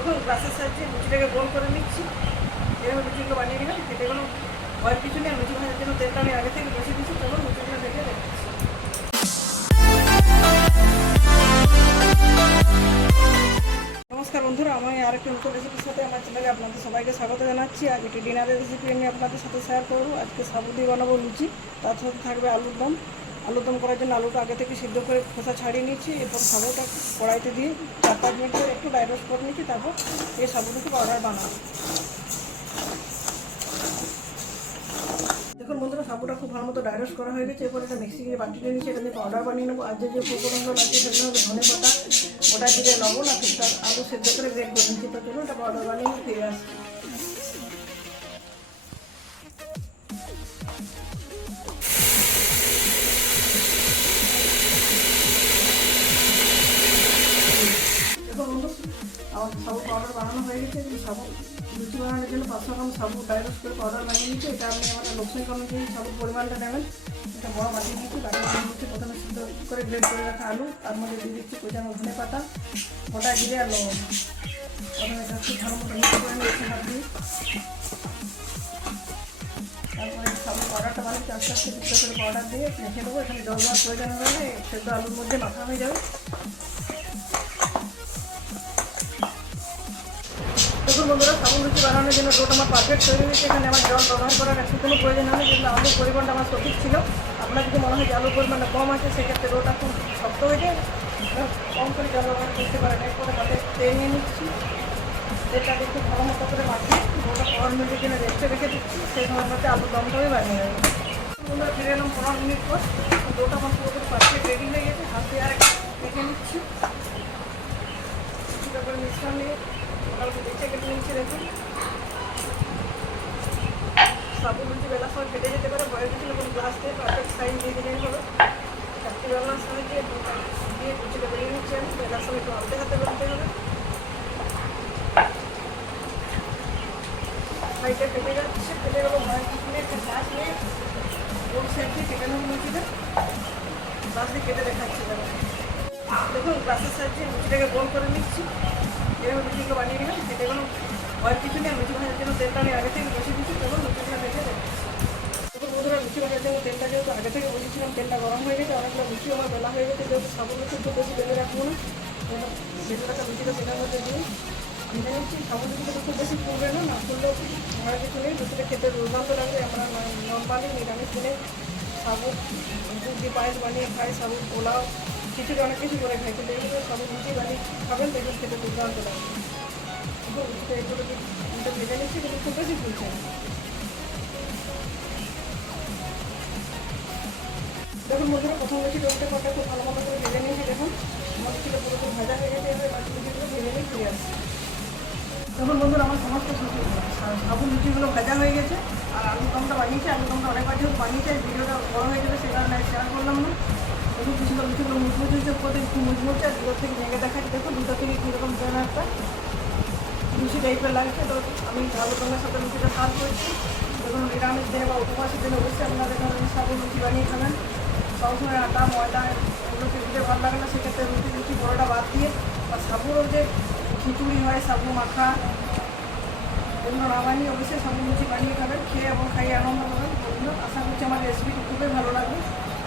দেখুন গ্লাসের সাহায্যে লুচিটাকে গোল করে নিচ্ছি। এভাবে লুচিগুলো বানিয়ে নিলাম। খেতে কোনো ভয়ের কিছু নেই। লুচি ভাজার জন্য তেলটা আমি আগে থেকে বসে দিচ্ছি, তখন লুচিগুলো ভেজে রেখেছি। নমস্কার বন্ধুরা, আমি আরেকটি নতুন রেসিপির সাথে আমার চ্যানেলে আপনাদের সবাইকে স্বাগত জানাচ্ছি। আজ একটি ডিনারের রেসিপি আমি আপনাদের সাথে শেয়ার করবো। আজকে সাবু দিয়ে বানাবো লুচি, তার সাথে থাকবে আলুর দম। আলুর দম করার জন্য আলুটা আগে থেকে সিদ্ধ করে খোসা ছাড়িয়ে নিচ্ছি। এরপর সাবুটা কড়াইতে দিয়ে 4-5 মিনিট করে একটু ড্রাই রোস্ট করে নিচ্ছি। তারপর এই সাবুটুকু পাউডার বানাবো। দেখুন বন্ধুরা, সাবুটা খুব ভালো মতো ড্রাই রোস্ট করা হয়ে গেছে। এরপর একটা মিক্সি দিয়ে বাটি নিয়ে নিচ্ছি, এটা দিয়ে পাউডার বানিয়ে নেবো। আর যে উপকরণগুলো লাগছে সেগুলো হলো ধনে পাতা, ওটা দিয়ে লবণ আর কিছুটা আলু সেদ্ধ করে গ্রেট করে নিচ্ছি। তো চলুন এটা পাউডার বানিয়ে ফিরে আসছি। দেখুন বন্ধু, আমার সাবু পাউডার বানানো হয়ে গেছে। সাবু লুচি বানানোর জন্য 500 গ্রাম সাবু ড্রাই রোস্ট করে পাউডার বানিয়ে নিচ্ছি। এটা আপনি আমাদের লোকসান অনুযায়ী সাবুর পরিমাণটা নেবেন। এটা বড় বাটি নিচ্ছি, বাটি বানিয়ে নিচ্ছি। প্রথমে সিদ্ধ করে গ্রেট করে রাখা আলু, তার মধ্যে দিয়ে দিচ্ছি কোচানো ধনে পাতা, গোটা জিরে আর লবণ। প্রথমে এটা খুব ভালো মতো মিক্স করে নিচ্ছি হাত দিয়ে। তারপরে সাবু পাউডারটা বানিয়েছি, আস্তে আস্তে টুকরো করে পাউডার দিয়ে মেখে দেবো। এখানে জল দেওয়ার প্রয়োজন হলে সেদ্ধ আলুর মধ্যে মাখা হয়ে যাবে। দেখুন বন্ধুরা, সাবু লুচি বানানোর জন্য ডোটা আমার পারফেক্ট তৈরি হয়েছে। এখানে আমার জল ব্যবহার করার একটু কোনো প্রয়োজন হয়নি, যেগুলো আলুর পরিমাণটা আমার সঠিক ছিল। আপনার যদি মনে হয় যে আলুর পরিমাণটা কম আছে, সেক্ষেত্রে ডোটা খুব শক্ত হয়ে যায়, কম করে জল ব্যবহার করতে পারেন। এরপরে হাতে তেল নিয়ে নিচ্ছি। তেলটাকে খুব ভালো মতো করে মাখিয়ে ডোটা 15 মিনিটের জন্য রেস্টে রেখে দিচ্ছি। সেই সময়ের মধ্যে আলুর দমটা আমি বানিয়ে নেব। বন্ধুরা, ফিরে এলাম 15 মিনিট পর। ডোটা আমার পুরোপুরি পারফেক্ট রেডি হয়ে গেছে। হাতে আর মেখে নিচ্ছি। কিছুটা করে মিশ্রণ নিয়ে দেখে কেটে নিচ্ছি। দেখুন সাবু লুচি বেলার সময় ফেটে যেতে পারে, ভয়ের কিছু কোনো গ্লাস দিয়ে পারফেক্ট সাইজ দিয়ে দিলেই হলো। চারটি বেলার সময় দিয়ে লুচিটা বেরিয়ে নিচ্ছি আমি। বেলার সময় একটু হাতে হাতে বেরোতে হবে। সাইডে ফেটে যাচ্ছে, ফেটে গেলো। ভয়ের কিছু নিয়ে একটা গ্লাস নিয়ে ওর সাইড দিয়ে কেটে নেবো লুচিটা। গ্লাস দিয়ে কেটে দেখাচ্ছি তারা। দেখুন গ্লাসের সাইডে লুচিটাকে গোল করে নিচ্ছি। এভাবে লুচিগুলো বানিয়ে নিলাম। খেতে কোনো ভয়ের কিছু নেই। লুচি ভাজার জন্য তেলটা আমি আগে থেকে বসে দিচ্ছি, তখন লুচিগুলো ভেজে রেখেছি। দেখুন বন্ধুরা, লুচি ভাজার জন্য তেলটা যেহেতু আগে থেকে বসেছিলাম, তেলটা গরম হয়ে গেছে। অনেকগুলো লুচি আমার বেলা হয়ে গেছে। যেহেতু সাবু লুচি খুব বেশি বেলে রাখবো না, ভেজে রাখা লুচিটা তেলের মধ্যে দিয়ে ভেজে নিচ্ছি। সাবু লুচিটা খুব বেশি ফুলবে না, না ফুললেও ভয়ের কিছু নেই। লুচিটা খেতে দুর্দান্ত লাগবে। আমরা নর্মালি নিরামিষ দিনে সাবু দুধ দিয়ে পায়েস বানিয়ে খাই, সাবু পোলাও, খিচুড়ি অনেক কিছু করে খাই। কিন্তু এইগুলো সাবু লুচি বানিয়ে খাবেন, দেখুন খেতে দুর্দান্ত লাগবে। লুচিটা এগুলো ভেজে নিচ্ছি, কিন্তু খুব বেশি ফুলছে না। দেখুন বন্ধুরা, প্রথম লুচিটা উল্টে পাল্টে খুব ভালো মতো করে ভেজে নিয়েছি। দেখুন আমার লুচিটা পুরোপুরি ভাজা হয়ে গেছে। এবার বাকি লুচিগুলো ভেজে নিয়ে ফিরে আসছি। দেখুন বন্ধুরা, আমার সমস্ত সাবু লুচিগুলো ভাজা হয়ে গেছে। আর আলুর দমটা বানিয়েছি। আলুর দমটা অনেকবার যেহেতু বানিয়েছে, ভিডিওটা বড় হয়ে যাবে, সে কারণে শেয়ার করলাম না। দেখুন কিছুটা লুচিগুলো মুচমুচ হয়েছে, উপর থেকে একটু মুচমুচে, আর দুটো থেকে ভেঙে দেখাচ্ছি। দেখুন দুটো থেকে কীরকম যেন একটা লুচি টাইপের লাগছে। তো আমি আলুর দমের সাথে লুচিটা সার্ভ করেছি। দেখুন নিরামিষ দিনে বা উপবাসের দিনে অবশ্যই আপনাদের সাবু লুচি বানিয়ে খাবেন। সবসময় আটা ময়দা এগুলোকে দিতে ভালো লাগে না, সেক্ষেত্রে লুচি বড়োটা বাদ দিয়ে বা সাবুরও যে খিচুড়ি হয়, সাবু মাখা, এগুলো না বানিয়ে অবশ্যই সাবু লুচি বানিয়ে খাবেন। খেয়ে এবং খাইয়ে আনন্দ পাবেন। বন্ধুরা, আশা করছি আমার রেসিপিটি খুবই ভালো লাগবে।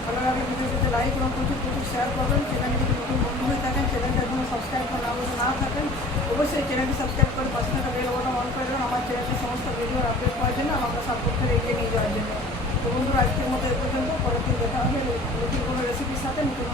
ভালো লাগলে ভিডিওটিতে লাইক এবং প্রচুর শেয়ার করবেন। চ্যানেলে যদি নতুন বন্ধু হয়ে থাকেন, চ্যানেলটা এখনো সাবস্ক্রাইব করে না থাকেন, অবশ্যই চ্যানেলটি সাবস্ক্রাইব করে পাশে থাকা বেল বাটন অন করে দেবেন। আমার চ্যানেলটি সমস্ত ভিডিওর আপডেট পাওয়ার জন্য, আমরা সাপোর্ট করে এগিয়ে নিয়ে যাওয়ার জন্য। তো বন্ধুরা, আজকের মতো এ পর্যন্ত। পরের দিন দেখা হবে নতুন কোনো রেসিপির সাথে, নতুন